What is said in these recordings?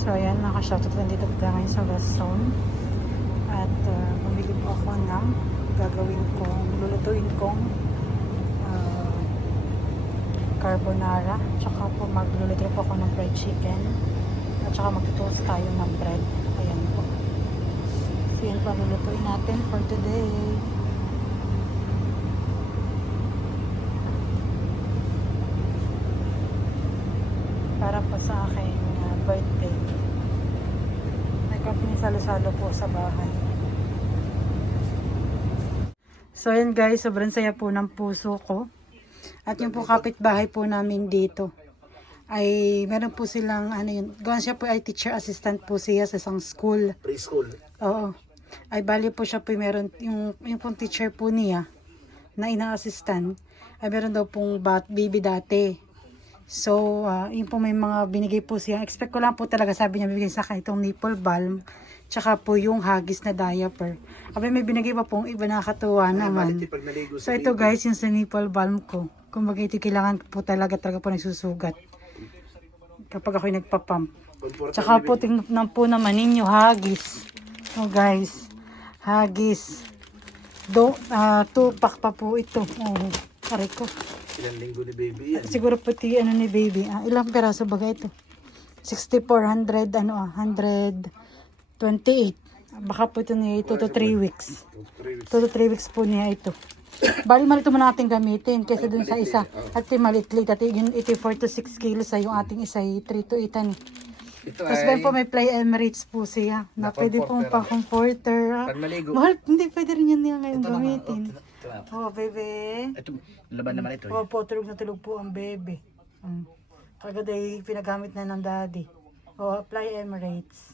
So ayan, nakashoutout lang dito tayo ngayon sa West Zone. At bumili po ako ng gagawin kong, lulutuin kong carbonara. Tsaka po magluluto po ako ng fried chicken. At tsaka magtutoast tayo ng bread. Ayan po. So yan po lulutuin natin for today. Para po sa aking birthday. May kami salo-salo po sa bahay. So yan guys, sobrang saya po ng puso ko. At yung po kapitbahay po namin dito ay meron po silang ano yun, gawan siya po ay teacher assistant po siya sa isang school. Preschool. Oo. Ay bali po siya po meron yung pong teacher po niya na ina-assistant ay meron daw pong baby dati. So, yun po may mga binigay po siya. Expect ko lang po talaga, sabi niya, bibigay sa akin itong nipple balm, tsaka po yung hagis na diaper. Abi may binigay pa pong iba, nakakatuwa naman. So, ito guys, yung sa nipple balm ko. Kumbaga ito kailangan po talaga po nagsusugat. Kapag ako'y nagpapump. Tsaka po, tingnan po naman ninyo, hagis. So guys, hagis. 2 pack pa po ito. Oh, pare ko. Ilang linggo ni baby yan. Siguro pati ano ni baby. Ilang peraso baga ito? 6,400 128. Baka po ito niya 2 to 3 weeks. 2 to 3 weeks po niya ito. Bali malit mo natin gamitin kaysa dun sa isa. At malit-lit. At yun, ito 4 to 6 kilos ay yung ating isa 3 to 8 Ito tapos ay po may play Emirates po siya. Na pwede pong pa-comforter. pag maligo. Mahal, hindi pwede rin yan niya ngayon Ito naman, gamitin. Oh, baby. Ito, laban naman ito. Opo, tulog na tulog po ang bebe. Kagad ay pinagamit na ng daddy. O, apply Emirates.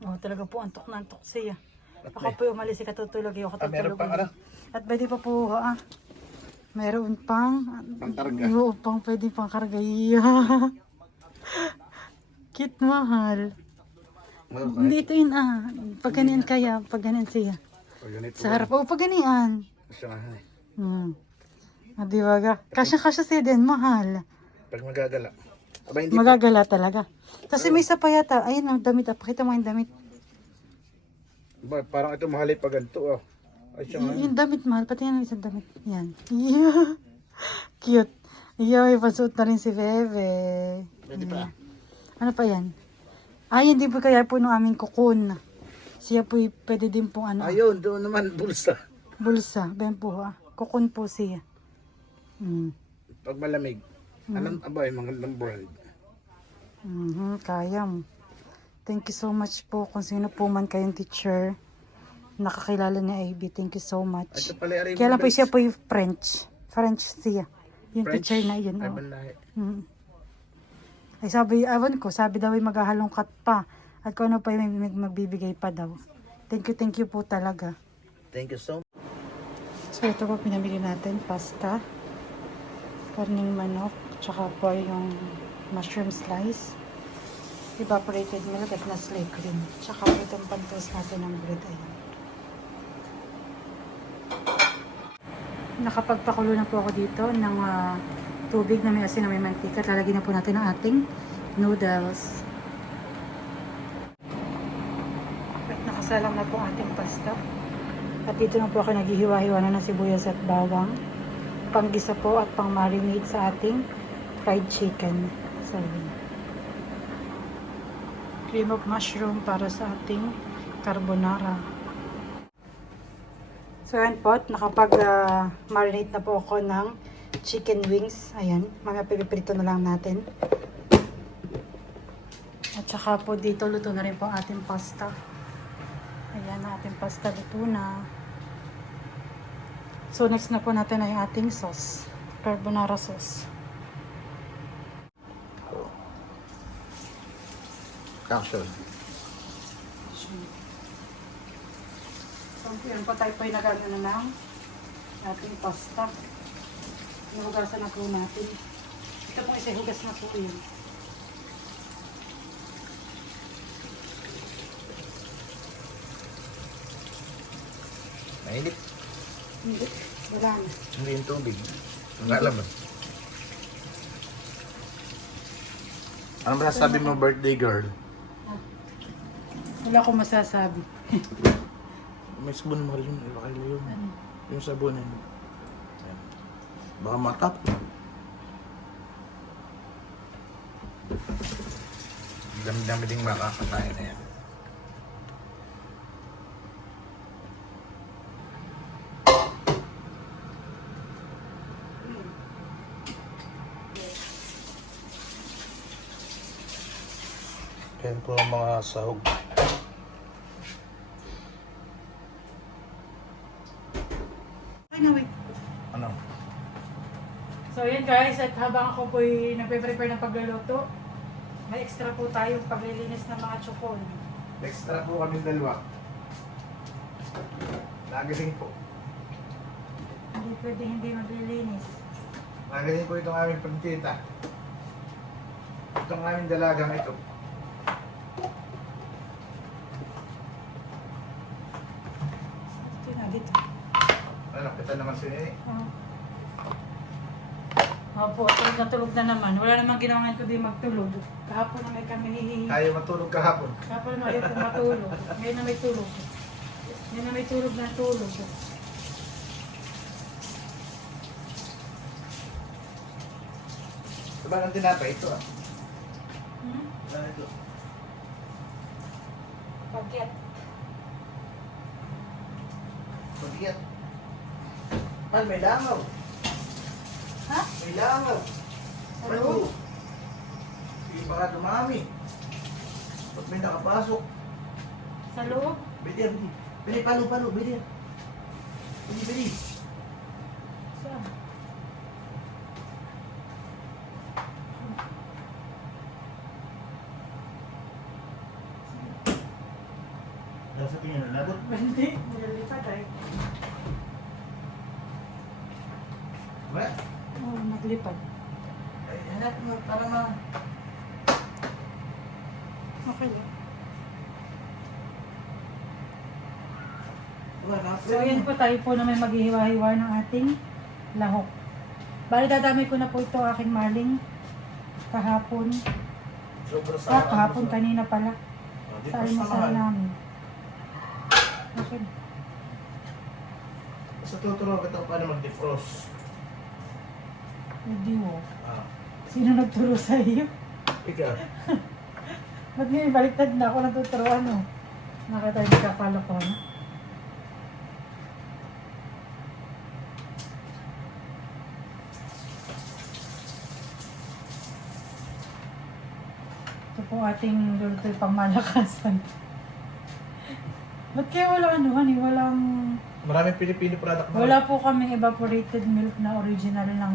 O, talaga po, antok na antok siya. Ako po umalis, katutulog yung katutulog. Meron pa, ano? At pwede pa po, meron pang, Pangkarga. oo, pwede pang karga. Yeah. Cute, mahal. Hindi ito yun, pag ganyan kaya, pag ganyan siya. Sa harap, pag ganyan. Di ba ga? Kasya siya din, mahal. Pag magagala. Aba, hindi Magagala talaga. Kasi may isa pa yata. Ayun ang damit. Pakita mo yung damit. ba, parang ito mahal pag ganito. Ay, siya nga. Yung damit mahal. Pati yung isang damit. Yan. Yeah. Cute. Iyo, ipasuot na rin si Bebe. Pwede pa. Ano pa yan? Ay, hindi po kaya po nung aming kukun. Siya po pwede din pong ano. Ayun, doon naman bulsa. Bulsa. Ben po Kukun po siya. Pag malamig. Anong abay, mga lambrad. Kaya mo. Thank you so much po kung sino po man kayong teacher. Nakakilala ni Ivy. Thank you so much. Ito pala yung Kaya lang po siya po yung French. French siya. Yung French? teacher na yun. Ay, Oh. banlahi. Ay sabi, awan ko, sabi daw ay maghahalongkat pa. At kung ano pa yung magbibigay pa daw. Thank you po talaga. Thank you so much. So ito po pinamili natin, pasta, karning manok, tsaka po yung mushroom slice, evaporated milk at Nestle cream. Tsaka po itong pantos natin ng bread. Ayan. Nakapagpakulo na po ako dito ng tubig na may asin na may mantika. Lalagyan na po natin ang ating noodles. At nakasalang na po ang ating pasta. At dito na po ako naghihiwa-hiwa na ng sibuyas at bawang. Panggisa po at pang marinate sa ating fried chicken. So, cream of mushroom para sa ating carbonara. So yan po, nakapag-marinate na po ako ng chicken wings. Ayan, mamaya pipiprito na lang natin. At saka po dito, luto na rin po ang ating pasta. Ayan, ang ating pasta luto na. So next na po natin ay ating sauce. Carbonara sauce. Action. So yun po tayo po yung nagagano na ng ating pasta. Hinugasan na po natin. Ito po isa hugas na po yun. Mainit. Hindi. Wala na. Hindi yung tubig. Ang alam mo. Ano masasabi mo, birthday girl? Wala akong masasabi. May sabon mahal yun. Iba kilo yun. Ano? Yung sabon yun. Ayan. Baka matap. Dami-dami ding makakatayin na yan. Yan po ang mga sahog. Ay, no, wait. Ano? So yan guys, at habang ako po'y nagpe-prepare ng pagluluto, may extra po tayong paglilinis ng mga chukon. Extra po kami dalawa. Nagising po. Hindi pwede hindi maglilinis. Nagising po itong aming pagtita. Itong aming dalagang ito. Ito na, dito. Ano, kita naman si Nene. Opo, tulog na naman. Wala namang ginawa ngayon kundi magtulog. Kahapon na may kami hihihi. Ayaw matulog kahapon. Kahapon na ayaw kong matulog. Ngayon na may tulog. Ngayon na may tulog na tulog. Diba ang tinapay ito ah? Hmm? Ano ito? Pagyat. Pagkiyat. Man, may langaw. Ha? May langaw. Sa loob? Hindi baka dumami. Ba't may nakapasok? Sa loob? Bili, bili. Bili, palo, bili. Bili. Saan? Nasa tingin na labot. Hindi. Nililipat ay. Ba? Oo, naglipad. Ay, hanap mo para ma... Okay lang. Diba, So, yan po tayo po na may maghihiwa-hiwa ng ating lahok. Bali, dadami ko na po ito aking maling kahapon. Sobra sa... Kahapon, kanina pala. Oh, di Sa pa almusal samahan. namin. Okay. Sa tuturo kita kung paano mag-defrost. Hindi mo. Ah. Sino nagturo sa iyo? Ikaw. Ba't ngayon baliktad na ako natuturuan mo? Nakita yung kakalo ko na. Ito po ating lulutoy pangmalakasan. Ba't kaya walang ano, honey? Walang... Maraming Pilipino product na. Wala po kaming evaporated milk na original ng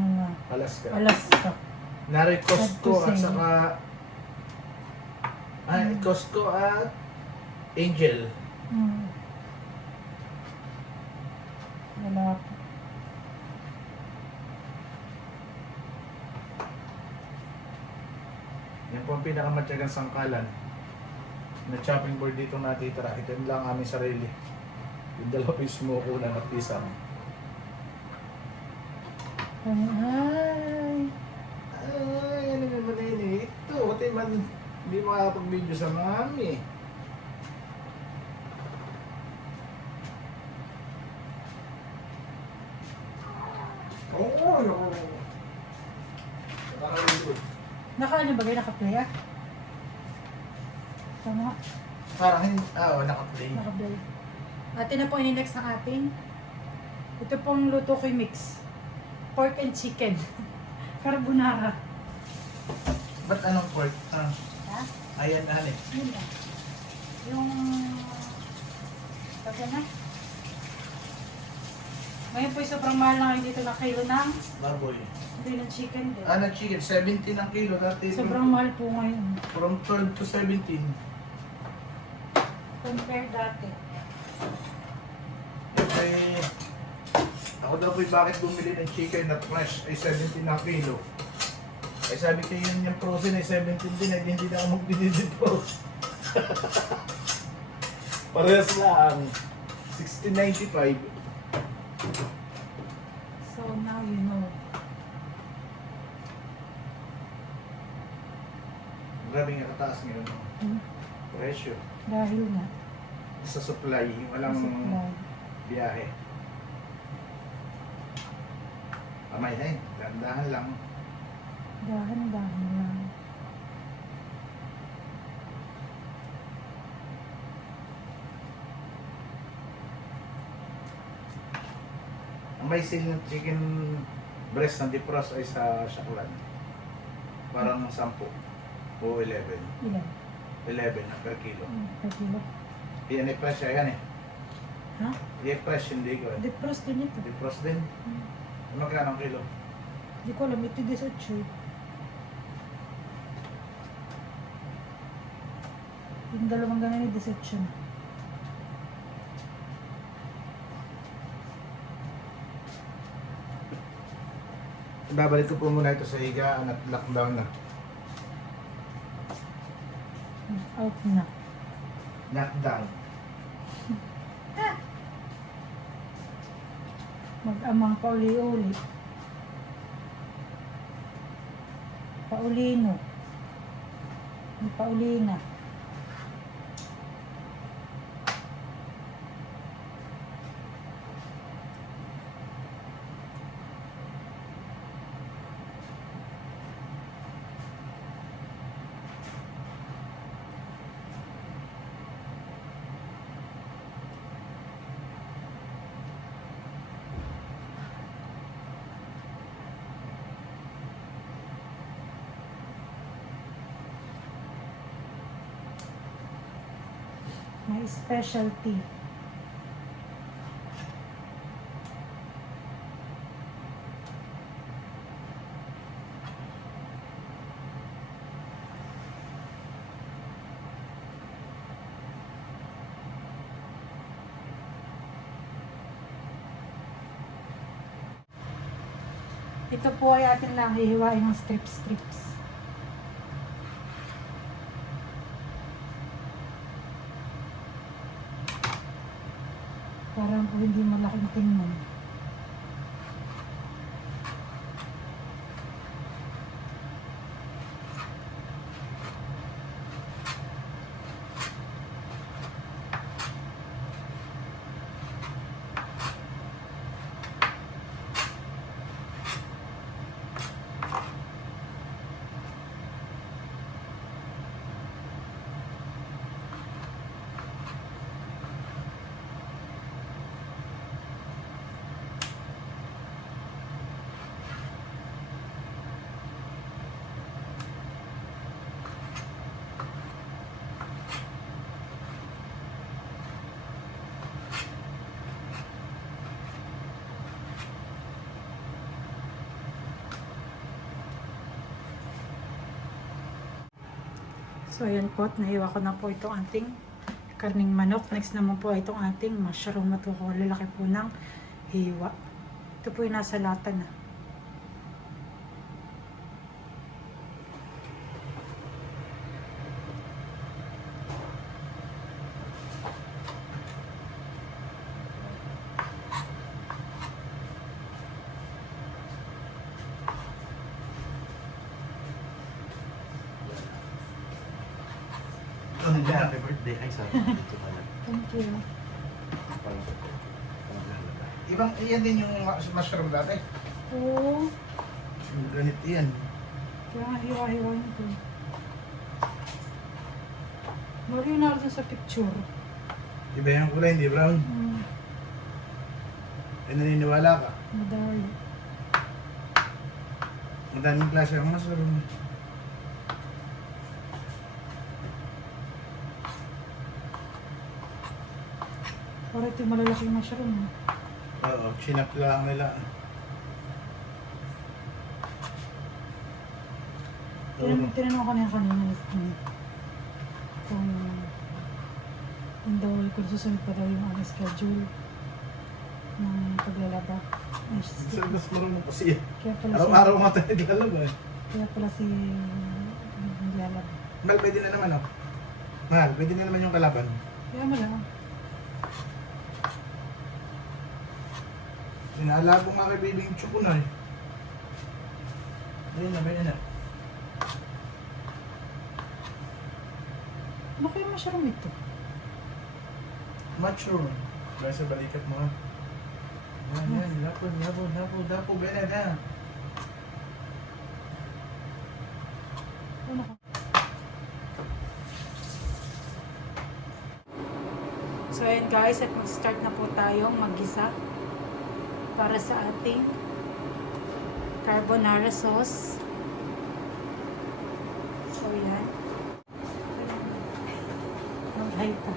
Alaska. Alaska. Nari Costco at Kusing. saka... Ay, Costco at Angel. Hmm. Wala po. Yan po ang pinakamatyagang sangkalan na chopping board dito natitira. Ito lang aming sarili. Yung dalawa yung sumukulan at pisang. Ay. Ay, ano naman yun eh. Ito, pati man hindi makapag-video sa mami. Oo, naku. Parang ito. Naka-ano ba kayo? Naka-play ah? Tama. Parang hindi, naka-play. Naka-play. Atin na po in-next ng atin. Ito pong luto ko mix. Pork and chicken. Carbonara. Ba't anong pork? Ha? Ayan, ane. Yun lang. Yung... Kasi na. Ngayon po sobrang mahal na ngayon dito na kilo ng Baboy. hindi ng chicken din. Ano chicken? 17 ang kilo. Dati Sobrang mahal po ngayon. from 12 to 17. Compare dati. Eh, ako daw po bakit bumili ng chicken na fresh ay 17 ang kilo. Ay sabi ko yun yung frozen ay 17 din ay hindi na ako magdididipose. Parehas lang. 16.95. So now you know. Grabe nga kataas ngayon. Hmm? Presyo. Dahil nga, Sa supply, walang supply. biyahe. Kamay na dahan-dahan lang. Dahan-dahan lang. Ang may sale ng chicken breast na defrost ay sa Shaklan. Parang 10 o 11. Ilan? 11 na per kilo. Per kilo. Yan ay presyo yan eh. Ha? Yan ay presyo, hindi ko. Defrost din ito. Defrost din. Magkano ang kilo? Hindi ko alam, ito 18. Yung dalawang ganun ni 18. Babalik ko po muna ito sa higaan at lockdown na. Out na. Lockdown. Mag-amang pauli-uli. Paulino. Ni Paulina. May specialty. Ito po ay atin lang hihiwain ng strips. Parang po hindi malaking tingnan. So ayan po, nahiwa ko na po itong ating karning manok. Next naman po ay itong ating mushroom na to. Lalaki po ng hiwa. Ito po yung nasa lata na. Ano dyan? Happy birthday. Ay, sorry. Dito pala. Thank you. Ibang, iyan din yung mushroom dati. Oo. Yung ganit iyan. Kaya nga hiwa-hiwain ko. Mali na ako sa picture. Iba yung kulay, hindi brown. Eh, naniniwala ka. Madali. Madaming klase ang mushroom. Para ito yung malalaking mushroom. Oo, chinap lang nila. Tinanong ko na yung kanina kung daw kung susunod pa daw yung aming schedule ng paglalaba. Ay, Mas marunong ko siya. Kaya pala Araw-araw mga tayo naglalaba eh. Kaya pala si naglalaba. Mahal, pwede na naman oh. Mahal, pwede na naman yung kalaban. Kaya mo lang. Sinalabo nga kay baby yung chuko na eh. Ayun na. Ano kaya mushroom ito? Mushroom. Kaya sa balikat mo ha. Yan, lapo, Bened ha. Ano ka? So ayan guys, at mag-start na po tayong mag-gisa para sa ating carbonara sauce. So yan. Mag-high pa.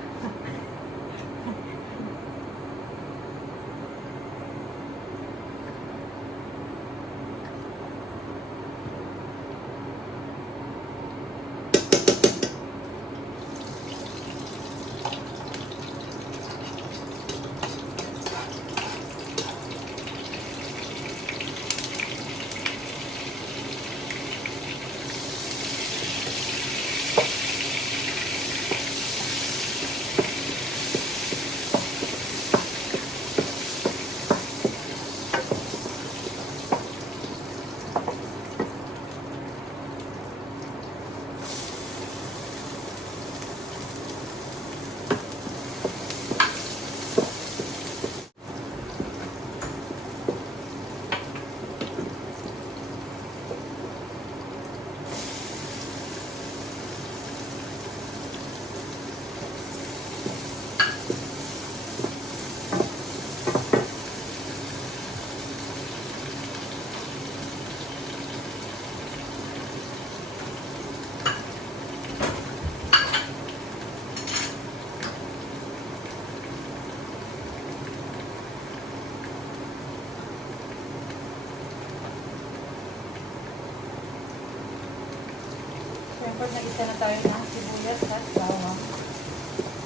Siyempre, nag-isa na tayo ng sibuyas at bawang.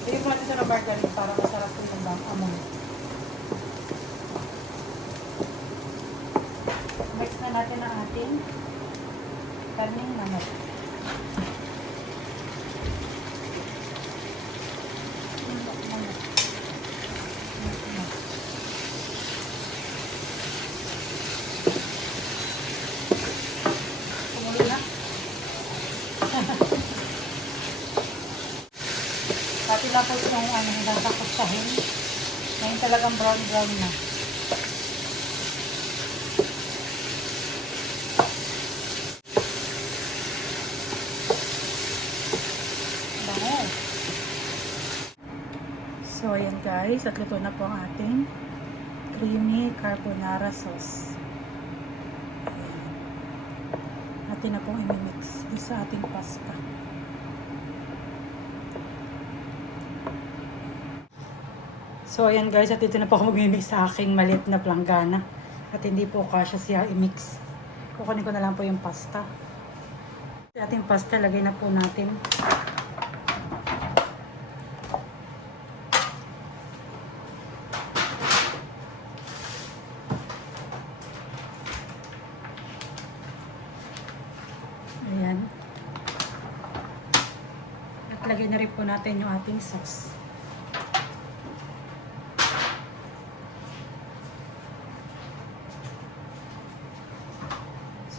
Bigyan po natin ito ng margarine para masarap po yung bang amoy. Mix na natin ang ating karning manok. Kumulo na. Pati lang po yung nagsasakusahin. Ngayon talagang brown na. Bango. So ayan guys, at luto na po ang ating creamy carbonara sauce. Ayan. Natin na pong imimix sa ating pasta. So ayan guys, at ito na po ako mag-mix sa aking maliit na planggana. At hindi po kasya siya i-mix. Kukunin ko na lang po yung pasta. Sa ating pasta, lagay na po natin. Ayan. At lagay na rin po natin yung ating sauce.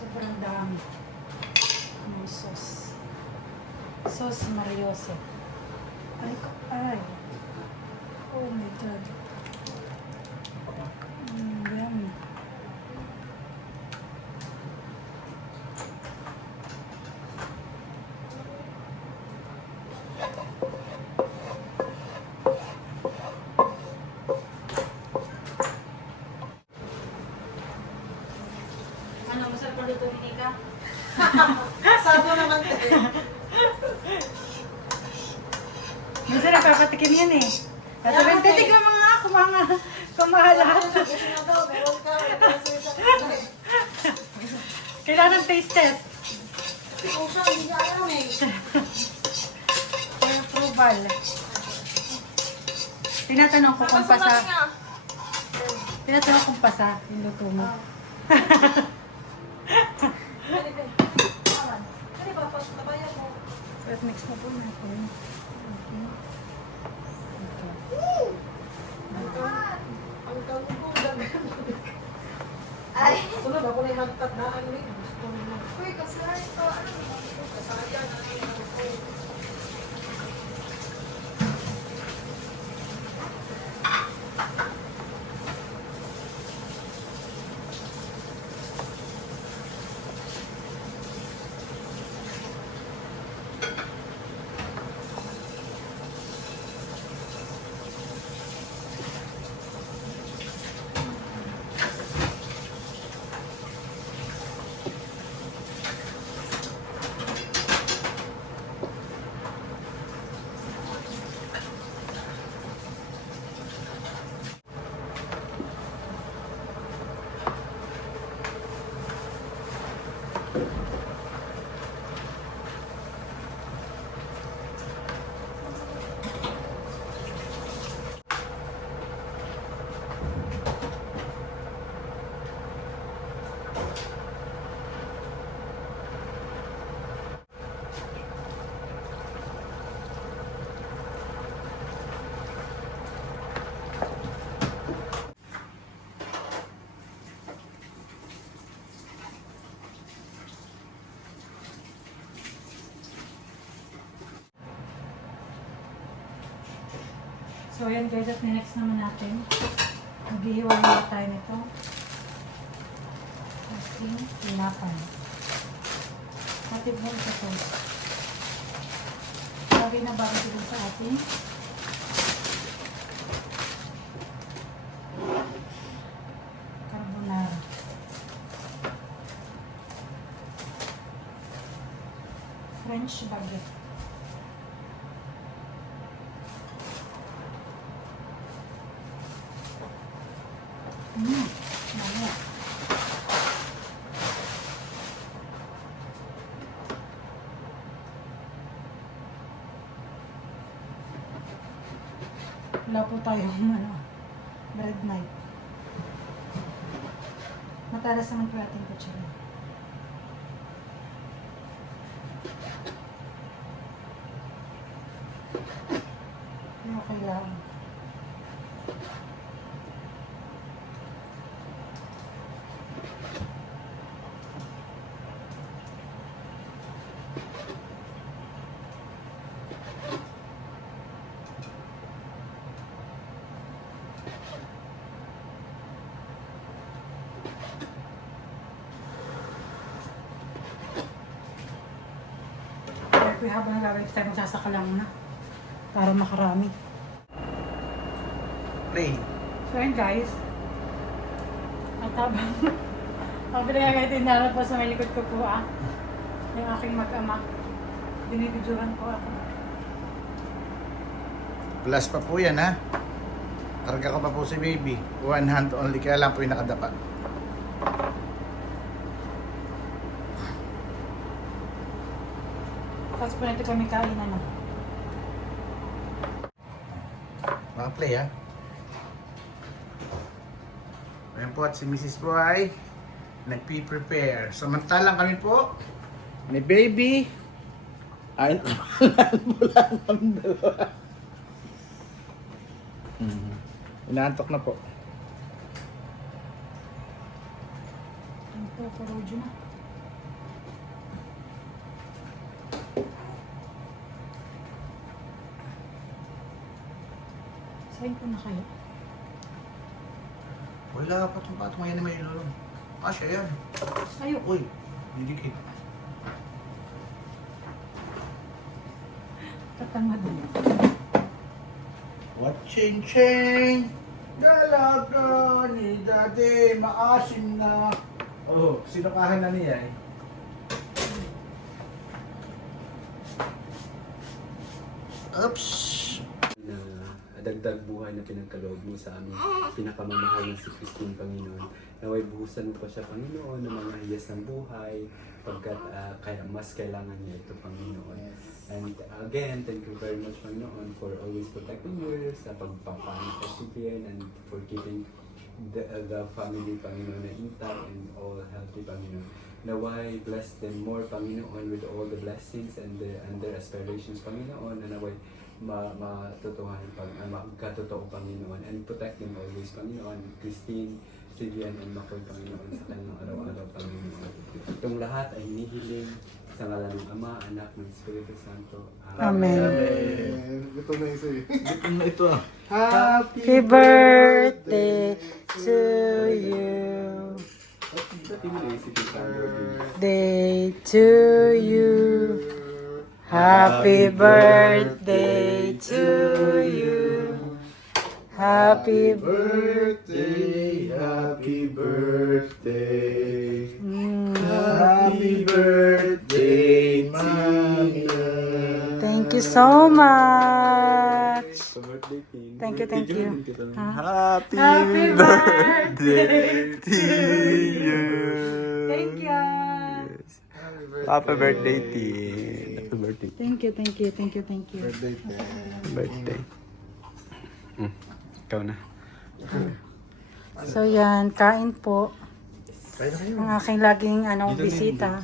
Sobrang dami. May sauce. Sauce Mariose. Ay. Oh my God. Yummy. Ano, masarap pa luto ni Nika? Sabo naman ito eh. Minsan napapatikim yan eh. Sasabihin, titignan mo nga, kumahalat. Kasi nga daw, meron ka. May Kailangan ng taste test. kung siya, hindi niya alam eh. For approval. Tinatanong ko kung pasa. Tinatanong kung pasa yung luto mo. Ano ba, tabayan mo. So, mix na po natin. Okay. Ang kalubugan. Ay! Sunod ako na yung magtatnaan rin. Gusto mo na. Uy, kasari ito. Ano? Kasari yan. So ayan guys, at next naman natin. Maghihiwa-hiwa tayo nito. Ating tinapay. Ating mo sa toast. Lagay na bago dito sa ating carbonara. French baguette. Mamaya. Wala po tayong bread knife. Matalas naman po ating kutsara. Okay lang. Kaya habang nagagawin tayo, magsasaka lang muna para makarami. Play. So yun guys, at habang pinagagawin na po sa may likod ko po yung aking mag-ama. Binibidyohan po ako. Plus pa po yan ha. Karga ko pa po si baby. One hand only, kaya lang po yung nakadapa. Tapos po natin kami kainan na. Mga play ha. Ayan po at si Mrs. po ay nagpi-prepare. Samantalang kami po ni baby ay nakabulan kami dalawa. Inaantok na po. Ano po, parodyo na. Saan po na kayo? Wala patong-patong ngayon na may ilulong. Siya yan. Ayok. Uy, didikit. Katamad na. What ching-ching? Dalaga ni Daddy, maasim na. Oh, sinukahan na niya eh. Oops! Na dagdag buhay na pinagkaloob mo sa aming pinakamamahal na si Christine, Panginoon. Naway buhusan mo pa siya, Panginoon, ng mga hiyas ng buhay pagkat kaya mas kailangan niya ito, Panginoon. And again, thank you very much, Panginoon, for always protecting her sa pagpapaano kay Cyprian and for keeping the family, Panginoon, na intact and all healthy, Panginoon. Naway bless them more, Panginoon, with all the blessings and their aspirations, Panginoon, and naway magkatotoo, Panginoon, and protect them always, Panginoon. Christine, Sylvian, and Makoy, Panginoon, sa kanilang araw-araw, Panginoon. Itong lahat ay hinihiling sa ngalan ng Ama, Anak, ng Espiritu Santo. Amen. Ito na isa eh. Dito na ito ah. Happy birthday to you. Day to you. Happy birthday to you. Happy birthday. Happy birthday. Happy birthday, Mami. Thank you so much. Thank you, thank you. Happy birthday to you. Thank you. Happy birthday, Tin. Happy birthday. Thank you, thank you, thank you, thank you. Birthday te. Birthday. Ikaw na. So yan, kain po. Kaya na kayo. Ang aking laging bisita.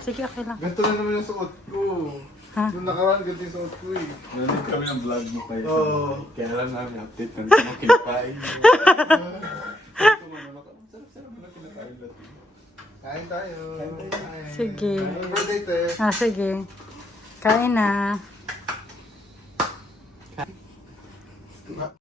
Sige, okay lang. Ganito na naman yung suot ko. Ha? Nung nakaraan, ganito yung suot ko eh. Nanonood kami ng vlog mo kayo. Oo. Kaya lang namin update kung sino kinapain mo. Sarap-sarap na kinakain natin. Kain tayo. Kain. Sige. Happy birthday te. Sige. Kain na. Ah,